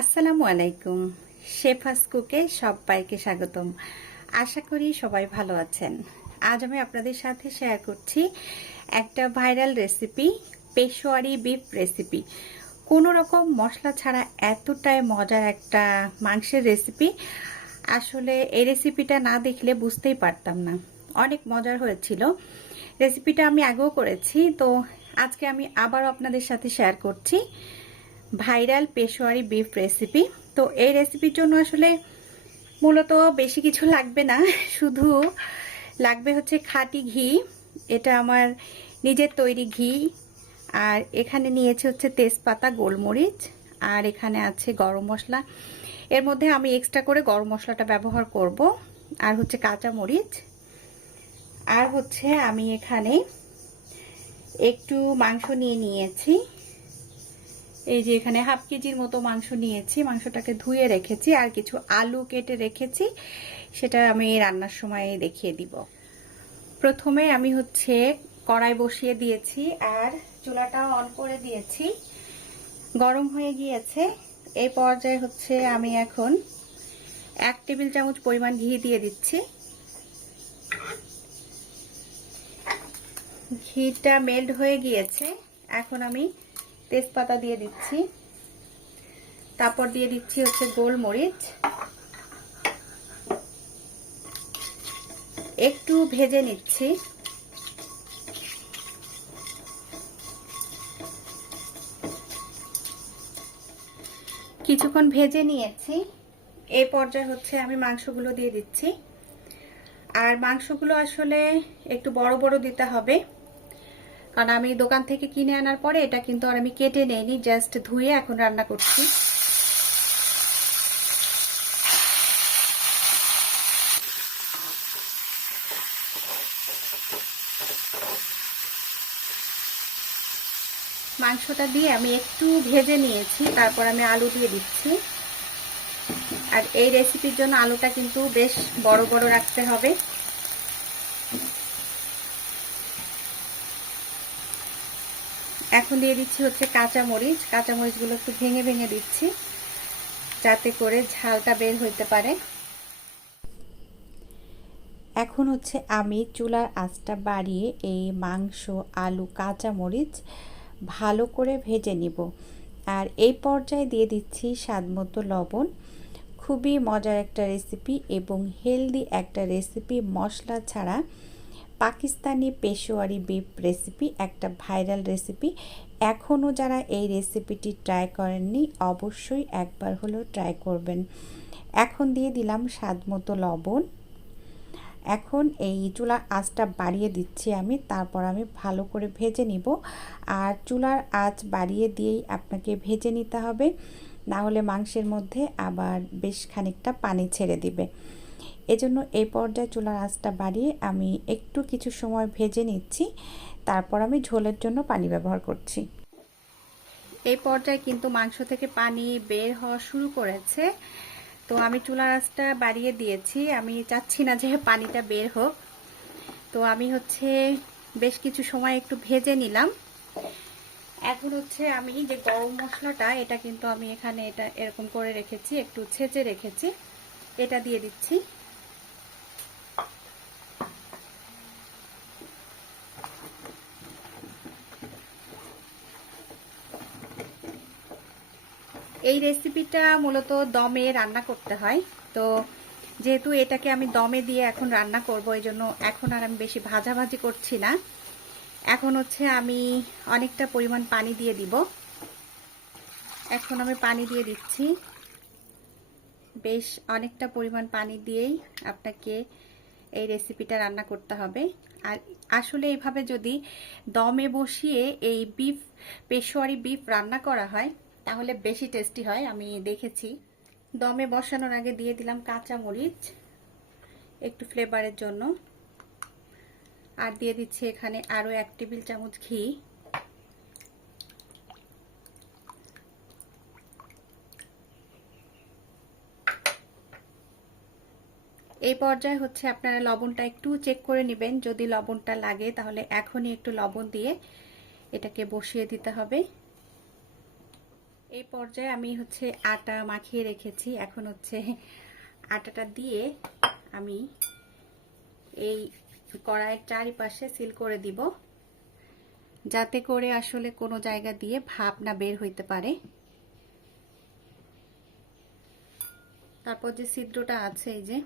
আসসালামু আলাইকুম। শেফাস কুকে সবাইকে স্বাগতম। আশা করি সবাই ভালো আছেন। আজ আমি আপনাদের সাথে শেয়ার করছি একটা viral recipe Peshawari beef recipe কোনো রকম মশলা ছাড়া এতটাই মজার একটা মাংসের রেসিপি আসলে এই রেসিপিটা না দেখলে বুঝতেই পারতাম না। অনেক মজার হয়েছিল। রেসিপিটা আমি আগেও করেছি। তো আজকে আমি আবারও আপনাদের সাথে শেয়ার করছি। ভাইরাল পেশোয়ারি বিফ রেসিপি তো এই রেসিপির জন্য আসলে মূলত বেশি কিছু লাগবে না। শুধু লাগবে হচ্ছে খাঁটি ঘি। এটা আমার নিজের তৈরি ঘি। আর এখানে নিয়েছে হচ্ছে তেজপাতা, গোলমরিচ। আর এখানে আছে গরম মশলা। এর মধ্যে আমি এক্সট্রা করে গরম মশলাটা ব্যবহার করব। আর হচ্ছে কাঁচা মরিচ আর হচ্ছে আমি এখানে একটু মাংস নিয়ে নিয়েছি। এই যে এখানে হাফ কেজির মতো মাংস নিয়েছি, মাংসটাকে ধুয়ে রেখেছি, আর কিছু আলু কেটে রেখেছি, সেটা আমি রান্নার সময় দেখিয়ে দিব। প্রথমে আমি হচ্ছে কড়াই বসিয়ে দিয়েছি, আর চুলাটা অন করে দিয়েছি। গরম হয়ে গিয়েছে এই পর্যায়ে হচ্ছে আমি এখন এক টেবিল চামচ পরিমাণ ঘি দিয়ে দিচ্ছি। ঘিটা মেল্ট হয়ে গিয়েছে, এখন আমি তেজপাতা দিয়ে দিচ্ছি। তারপর দিয়ে দিচ্ছি হচ্ছে গোলমরিচ। একটু ভেজে নিচ্ছি। কিছুক্ষণ ভেজে নিয়েছি। এই পর্যায়ে হচ্ছে আমি মাংসগুলো দিয়ে দিচ্ছি। আর মাংসগুলো আসলে একটু বড় বড় দিতে হবে। কারণ আমি দোকান থেকে কিনে আনার পরে এটা কিন্তু আর আমি কেটে নেইনি জাস্ট ধুয়ে এখন রান্না করছি। মাংসটা দিয়ে আমি একটু ভেজে নিয়েছি, তারপর আমি আলু দিয়ে দিচ্ছি। আর এই রেসিপির জন্য আলুটা কিন্তু বেশ বড় বড় রাখতে হবে। এখন দিয়ে দিচ্ছি হচ্ছে কাঁচা মরিচ কাঁচা মরিচগুলো একটু ভেঙে ভেঙে দিচ্ছি, যাতে করে ঝালটা বের হইতে পারে। এখন হচ্ছে আমি চুলার আঁচটা বাড়িয়ে এই মাংস, আলু কাঁচা মরিচ ভালো করে ভেজে নিব। আর এই পর্যায়ে দিয়ে দিচ্ছি স্বাদ মতো লবণ। খুবই মজার একটা রেসিপি এবং হেলদি একটা রেসিপি মশলা ছাড়া পাকিস্তানি পেশোয়ারি বিফ রেসিপি, একটা ভাইরাল রেসিপি। এখনও যারা এই রেসিপিটি ট্রাই করেননি, অবশ্যই একবার হলেও ট্রাই করবেন। এখন দিয়ে দিলাম স্বাদ মতো লবণ। এখন এই চুলার আঁচটা বাড়িয়ে দিচ্ছি আমি, তারপর আমি ভালো করে ভেজে নিব। আর চুলার আঁচ বাড়িয়ে দিয়েই আপনাকে ভেজে নিতে হবে না হলে মাংসের মধ্যে আবার বেশ খানিকটা পানি ছেড়ে দিবে। এজন্য এই পর্যায়ে চুলার আঁচটা বাড়িয়ে আমি একটু কিছু সময় ভেজে নিচ্ছি। তারপর আমি ঝোলের জন্য পানি ব্যবহার করছি। এই পর্যায়ে কিন্তু মাংস থেকে পানি বের হওয়া শুরু করেছে। তো আমি চুলার আঁচটা বাড়িয়ে দিয়েছি। আমি চাচ্ছি না যে পানিটা বের হোক। তো আমি হচ্ছে বেশ কিছু সময় একটু ভেজে নিলাম। এখন হচ্ছে আমি যে গরম মশলাটা, এটা কিন্তু আমি এখানে এটা এরকম করে রেখেছি, একটু ছেঁচে রেখেছি। এটা দিয়ে দিচ্ছি। এই রেসিপিটা মূলত দমে রান্না করতে হয়। তো যেহেতু এটাকে আমি দমে দিয়ে এখন রান্না করব, এই জন্য এখন আর আমি বেশি ভাজাভাজি করছি না। এখন হচ্ছে আমি অনেকটা পরিমাণ পানি দিয়ে দিব। এখন আমি পানি দিয়ে দিচ্ছি। বেশ অনেকটা পরিমাণ পানি দিয়েই আপনাকে এই রেসিপিটা রান্না করতে হবে। আর আসলে এইভাবে যদি দমে বসিয়ে এই বিফ পেশোয়ারি বিফ রান্না করা হয় তাহলে বেশি টেস্টি হয়, আমি দেখেছি। দমে বসানোর আগে দিয়ে দিলাম কাঁচা মরিচ, একটু ফ্লেভারের জন্য। আর দিয়ে দিচ্ছি এখানে আরও এক টেবিল চামচ ঘি। এই পর্যায়ে হচ্ছে আপনারা লবণটা একটু চেক করে নেবেন। যদি লবণটা লাগে তাহলে এখনই একটু লবণ দিয়ে এটাকে বসিয়ে দিতে হবে। এই পর্যায়ে আমি হচ্ছে আটা মাখিয়ে রেখেছি। এখন হচ্ছে আটাটা দিয়ে আমি এই কড়াইয়ের চারিপাশে সিল করে দিব। যাতে করে আসলে কোনো জায়গা দিয়ে ভাপ না বের হইতে পারে। তারপর যে ছিদ্রটা আছে এই যে,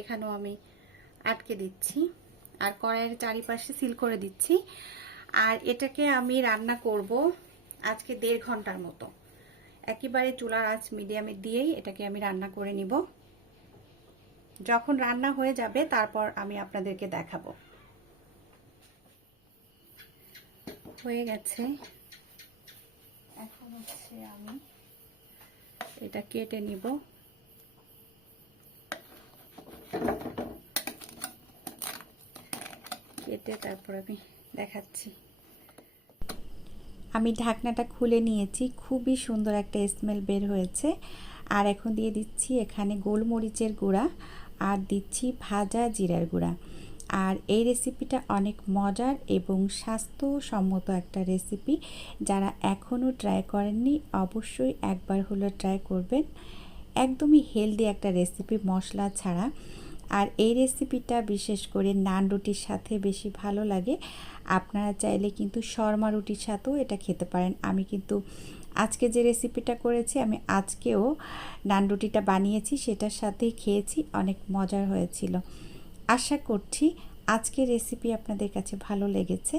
এখানেও আমি আটকে দিচ্ছি। আর কড়াইয়ের চারিপাশে সিল করে দিচ্ছি। আর এটাকে আমি রান্না করব আজকে দেড় ঘণ্টার মতো। একেবারে চুলার আঁচ মিডিয়ামে দিয়েই এটাকে আমি রান্না করে নিব। যখন রান্না হয়ে যাবে, তারপর আমি আপনাদেরকে দেখাবো। হয়ে গেছে। এখন হচ্ছে আমি এটা কেটে নিব। কেটে তারপর আমি দেখাচ্ছি। আমি ঢাকনাটা খুলে নিয়েছি। খুবই সুন্দর একটা স্মেল বের হয়েছে। আর এখন দিয়ে দিচ্ছি এখানে গোলমরিচের গুঁড়া আর দিচ্ছি ভাজা জিরার গুঁড়া। আর এই রেসিপিটা অনেক মজার এবং স্বাস্থ্যসম্মত একটা রেসিপি যারা এখনও ট্রাই করেননি, অবশ্যই একবার হলো ট্রাই করবেন। একদমই হেলদি একটা রেসিপি মশলা ছাড়া। আর এই রেসিপিটা বিশেষ করে নান রুটির সাথে বেশি ভালো লাগে। আপনারা চাইলে কিন্তু শর্মা রুটির সাথেও এটা খেতে পারেন। আমি কিন্তু আজকে যে রেসিপিটা করেছি, আমি আজকেও নান রুটিটা বানিয়েছি, সেটার সাথেই খেয়েছি, অনেক মজার হয়েছিল। আশা করছি আজকে রেসিপি আপনাদের কাছে ভালো লেগেছে।